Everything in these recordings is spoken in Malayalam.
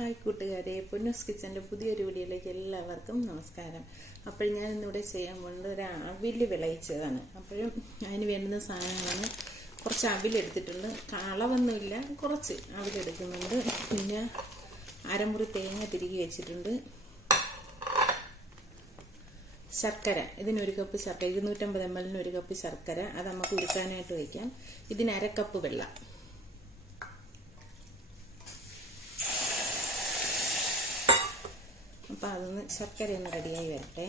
ഹായ് കൂട്ടുകാരെ, പൊന്നൂസ് കിച്ചൻ്റെ പുതിയൊരു വീഡിയോയിലേക്ക് എല്ലാവർക്കും നമസ്കാരം. അപ്പോൾ ഞാൻ ഇന്നിവിടെ ചെയ്യാൻ പോകുന്നത് ഒരു അവിൽ വിളയിച്ചതാണ്. അപ്പോഴും അതിന് വേണ്ടുന്ന സാധനങ്ങളാണ്. കുറച്ച് അവിലെടുത്തിട്ടുണ്ട്, അളവൊന്നുമില്ല, കുറച്ച് അവിലെടുക്കുന്നുണ്ട്. പിന്നെ അരമുറി തേങ്ങ തിരികെ വെച്ചിട്ടുണ്ട്. ശർക്കര, ഇതിനൊരു കപ്പ് ശർക്കര, 250 ml ഒരു കപ്പ് ശർക്കര, അത് നമുക്ക് ഉരുക്കാനായിട്ട് വയ്ക്കാം. ഇതിന് അരക്കപ്പ് വെള്ളം. അപ്പം അതൊന്ന് ശർക്കര ഒന്ന് റെഡിയായി വരട്ടെ.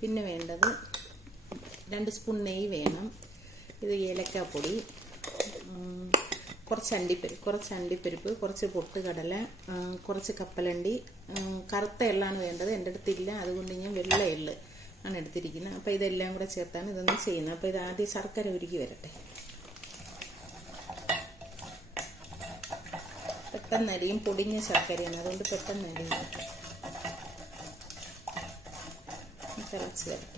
പിന്നെ വേണ്ടത് 2 സ്പൂൺ നെയ്യ് വേണം. ഇത് ഏലക്കാപ്പൊടി, കുറച്ച് അണ്ടിപ്പരിപ്പ്, കുറച്ച് പൊട്ടുകടല, കുറച്ച് കപ്പലണ്ടി, കറുത്ത എള്ളാണ് വേണ്ടത്. എൻ്റെ അടുത്തില്ല, അതുകൊണ്ട് ഞാൻ വെള്ള എള്ള് ആണ് എടുത്തിരിക്കുന്നത്. അപ്പോൾ ഇതെല്ലാം കൂടെ ചേർത്താണ് ഇതൊന്നും ചെയ്യുന്നത്. അപ്പോൾ ഇത് ആദ്യം ശർക്കര ഉരുക്കി വരട്ടെ. പെട്ടെന്നരിയും, പൊടിഞ്ഞ ശർക്കരയാണ്, അതുകൊണ്ട് പെട്ടെന്നരിയും. തിളച്ച് വരട്ടെ.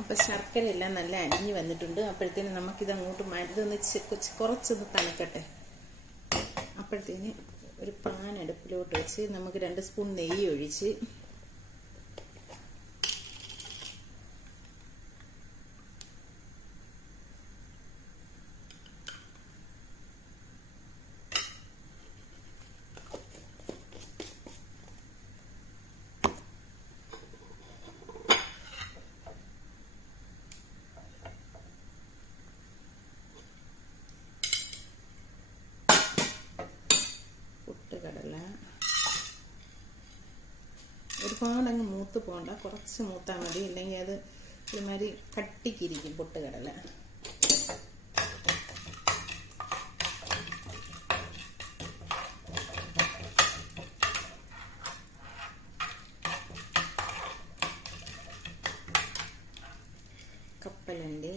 അപ്പോൾ ശർക്കര എല്ലാം നല്ല അരിഞ്ഞ് വന്നിട്ടുണ്ട്. അപ്പോഴത്തേന് നമുക്കിത് അങ്ങോട്ട് മരുന്ന് കുറച്ചൊന്ന് തണുക്കട്ടെ. അപ്പോഴത്തേന് ഒരു പാൻ അടുപ്പിലോട്ട് വെച്ച് നമുക്ക് 2 സ്പൂൺ നെയ്യ് ഒഴിച്ച് കടല ഒരുപാടങ്ങ് മൂത്ത് പോകണ്ട, കുറച്ച് മൂത്താൽ മതി, ഇല്ലെങ്കിൽ അത് ഒരുമാതിരി കട്ടിക്കിരിക്കും പൊട്ടുകടല. കപ്പലണ്ടി,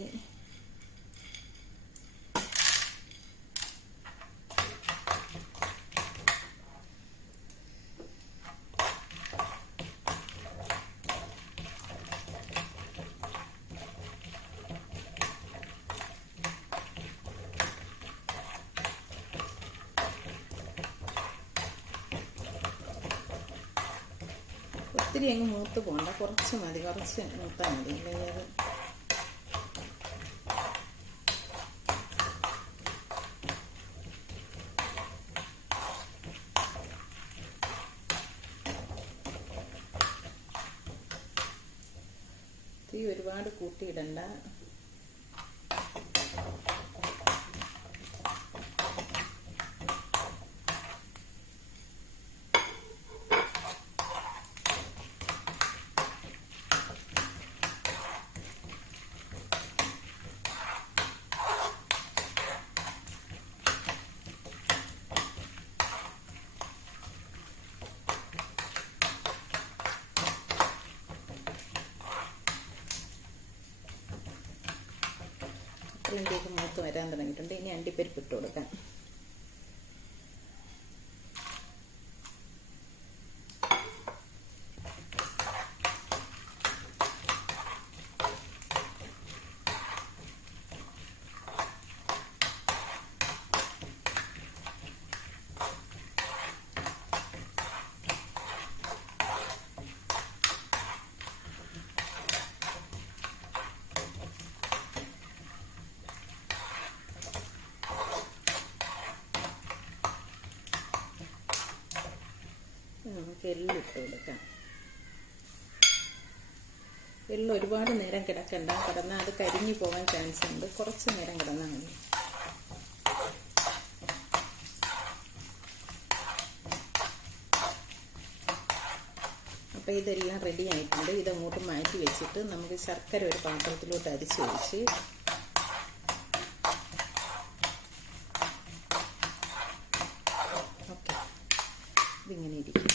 ഒത്തിരി അങ്ങ് മൂത്ത് പോകണ്ട, കുറച്ച് മതി, കുറച്ച് മൂത്താൽ മതി, ഇല്ലെങ്കിൽ അത് തീ ഒരുപാട് കൂട്ടിയിടണ്ട. കപ്പലണ്ടിയൊക്കെ മൂത്ത് വരാൻ തുടങ്ങിയിട്ടുണ്ട്. ഇനി അണ്ടിപ്പരിപ്പ് ഇട്ട് കൊടുക്കാം. നമുക്ക് എള്ളിട്ട് കൊടുക്കാം. എള്ള് ഒരുപാട് നേരം കിടക്കണ്ട, കിടന്നാൽ അത് കരിഞ്ഞു പോകാൻ ചാൻസ് ഉണ്ട്. കുറച്ച് നേരം കിടന്നാൽ മതി. അപ്പോൾ ഇതെല്ലാം റെഡി ആയിട്ടുണ്ട്. ഇതങ്ങോട്ട് മാറ്റി വെച്ചിട്ട് നമുക്ക് ശർക്കര ഒരു പാത്രത്തിലോട്ട് അരിച്ചൊഴിച്ച് ഓക്കെ ഇതിങ്ങനെ ഇരിക്കും.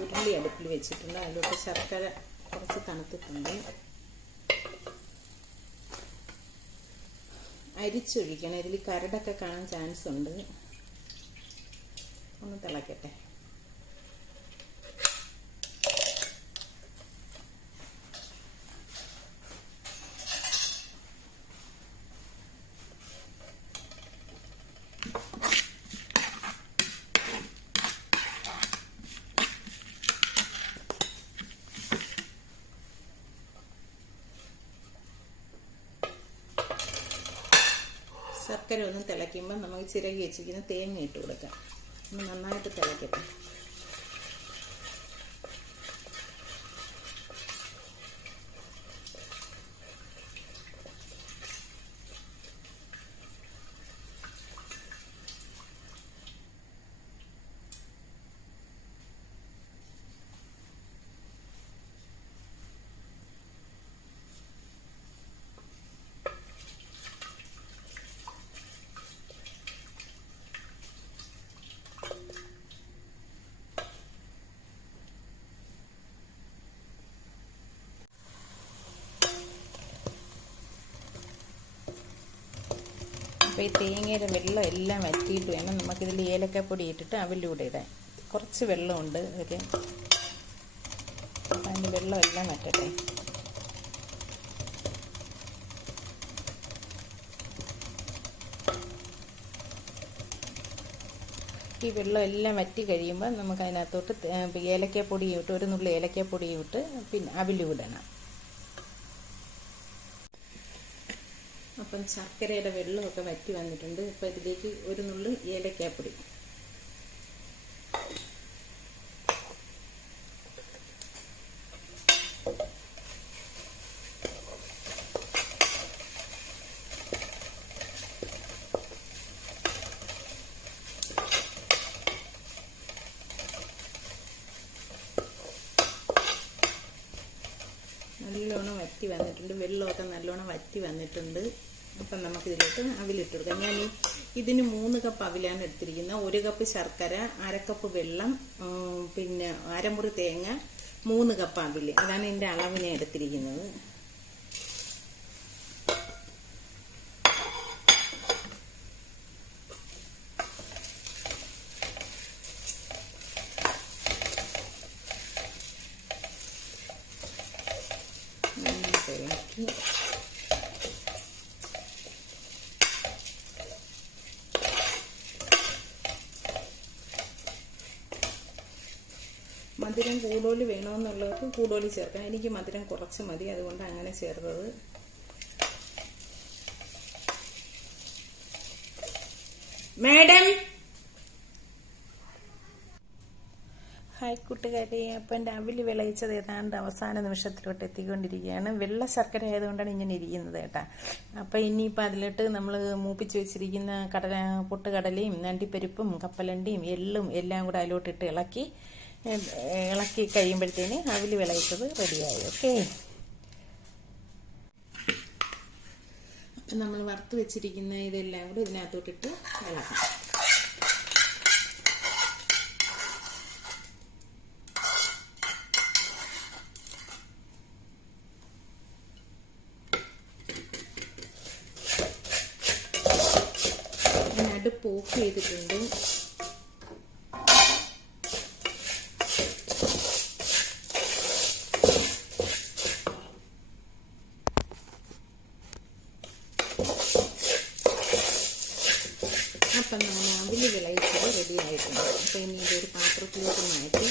ഉരുളി അടുപ്പിൽ വെച്ചിട്ടുണ്ട്. അതിലോട്ട് ശർക്കര കുറച്ച് തണുത്തിട്ടുണ്ട്. അരിച്ചൊഴിക്കണം. ഇതിൽ കരടൊക്കെ കാണാൻ ചാൻസ് ഉണ്ട്. ഒന്ന് തിളക്കട്ടെ. ശർക്കര ഒന്ന് തിളയ്ക്കുമ്പോൾ നമുക്ക് ചിരകി വെച്ചിരിക്കുന്ന തേങ്ങ ഇട്ട് കൊടുക്കാം. ഒന്ന് നന്നായിട്ട് തിളയ്ക്കട്ടെ. അപ്പോൾ ഈ തേങ്ങയുടെ വെള്ളം എല്ലാം വറ്റിയിട്ട് വേണം നമുക്കിതിൽ ഏലക്കപ്പൊടി ഇട്ടിട്ട് അവിലൂടെ ഇടാൻ. കുറച്ച് വെള്ളമുണ്ട് അതിൽ. അതിൻ്റെ വെള്ളം എല്ലാം വറ്റട്ടെ. ഈ വെള്ളം എല്ലാം വറ്റി കഴിയുമ്പോൾ നമുക്ക് അതിനകത്തോട്ട് ഏലക്കപ്പൊടിയും ഇട്ട് ഒരു നുള്ളി ഏലക്കപ്പൊടിയും ഇട്ട് പിന്നെ അവിലൂടണം. അപ്പം ശർക്കരയുടെ വെള്ളമൊക്കെ വറ്റി വന്നിട്ടുണ്ട്. അപ്പോൾ ഇതിലേക്ക് ഒരു നുള്ളി ഏലക്കാപ്പൊടി, നല്ലോണം വറ്റി വന്നിട്ടുണ്ട്. വെള്ളമൊക്കെ നല്ലോണം വറ്റി വന്നിട്ടുണ്ട്. അപ്പം നമുക്കിതിലോട്ട് അവിലിട്ട് കൊടുക്കാം. ഞാൻ ഇതിന് 3 കപ്പ് അവിലാണ് എടുത്തിരിക്കുന്നത്. 1 കപ്പ് ശർക്കര, 1/2 കപ്പ് വെള്ളം, പിന്നെ അരമുറി തേങ്ങ, 3 കപ്പ് അവില്. അതാണ് എൻ്റെ അളവിനെ എടുത്തിരിക്കുന്നത്. മധുരം കൂടുതൽ വേണമെന്നുള്ളവർക്ക് കൂടുതൽ ചേർക്കാം. എനിക്ക് മധുരം കുറച്ച് മതി, അതുകൊണ്ട് അങ്ങനെ ചേർത്തത്. മാഡം, ഹായ് കൂട്ടുകാരെ. അപ്പം എൻ്റെ അവില് വിളയിച്ചത് ഏതാണ്ട് അവസാന നിമിഷത്തിലോട്ട് എത്തിക്കൊണ്ടിരിക്കുകയാണ്. വെള്ള ശർക്കര ആയതുകൊണ്ടാണ് ഇങ്ങനെ ഇരിക്കുന്നത് കേട്ടോ. അപ്പം ഇനിയിപ്പോൾ അതിലോട്ട് നമ്മൾ മൂപ്പിച്ച് വെച്ചിരിക്കുന്ന പൊട്ടുകടലയും അണ്ടിപ്പരിപ്പും കപ്പലണ്ടിയും എള്ളും എല്ലാം കൂടെ അതിലോട്ടിട്ട് ഇളക്കി കഴിയുമ്പോഴത്തേന് അവില് വിളയിച്ചത് റെഡിയായി. ഓക്കെ. അപ്പം നമ്മൾ വറുത്ത് വെച്ചിരിക്കുന്ന ഇതെല്ലാം കൂടെ ഇതിനകത്തോട്ടിട്ട് ഇളക്കാം. അടുപ്പ് ഓഫ് ചെയ്തിട്ടുണ്ട്. അപ്പം നമ്മൾ അവില് വിളയിച്ചത് റെഡി ആയിട്ടുണ്ട്. അപ്പം ഇനി ഇതൊരു പാത്രത്തിലോട്ട് മാറ്റി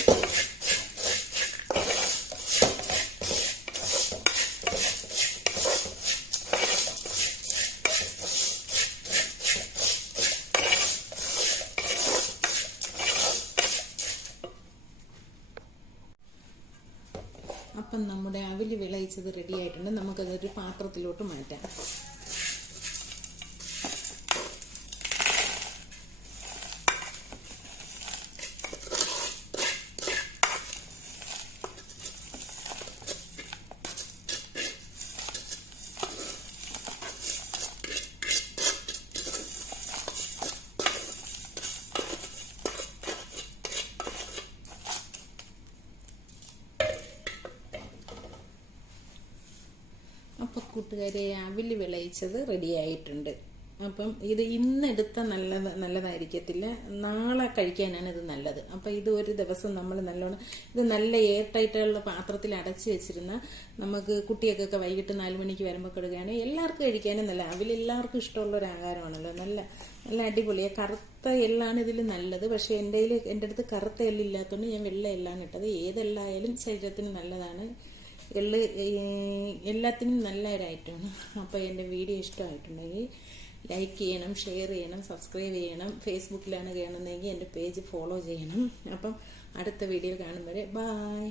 അപ്പം നമ്മുടെ അവില് വിളയിച്ചത് റെഡി ആയിട്ടുണ്ട്. നമുക്കതൊരു പാത്രത്തിലോട്ട് മാറ്റാം. അപ്പം കൂട്ടുകാരെ അവിൽ വിളയിച്ചത് റെഡി ആയിട്ടുണ്ട്. അപ്പം ഇത് ഇന്നെടുത്ത നല്ലതായിരിക്കത്തില്ല, നാളെ കഴിക്കാനാണ് ഇത് നല്ലത്. അപ്പം ഇത് ഒരു ദിവസം നമ്മൾ നല്ലോണം ഇത് നല്ല എയർ ടൈറ്റുള്ള പാത്രത്തിൽ അടച്ചു വെച്ചിരുന്ന നമുക്ക് കുട്ടിയൊക്കെ വൈകിട്ട് 4 മണിക്ക് വരുമ്പോൾ കൊടുക്കുകയാണെങ്കിൽ എല്ലാവർക്കും കഴിക്കാനും നല്ല. അവിൽ എല്ലാവർക്കും ഇഷ്ടമുള്ള ഒരു ആഹാരമാണല്ലോ. നല്ല നല്ല അടിപൊളിയാണ്. കറുത്ത എള്ളാണ് ഇതിൽ നല്ലത്. പക്ഷെ എൻ്റെ അടുത്ത് കറുത്ത എള്ളില്ലാത്തതുകൊണ്ട് ഞാൻ വെള്ള എള്ളാണ് ഇട്ടത്. ഏതെള്ളായാലും ശരീരത്തിന് നല്ലതാണ്. എള്ള് എല്ലാത്തിനും നല്ല ഒരു ഐറ്റമാണ്. അപ്പോൾ എൻ്റെ വീഡിയോ ഇഷ്ടമായിട്ടുണ്ടെങ്കിൽ ലൈക്ക് ചെയ്യണം, ഷെയർ ചെയ്യണം, സബ്സ്ക്രൈബ് ചെയ്യണം. ഫേസ്ബുക്കിലാണ് കാണുന്നതെങ്കിൽ എൻ്റെ പേജ് ഫോളോ ചെയ്യണം. അപ്പം അടുത്ത വീഡിയോ കാണും വരെ ബായ്.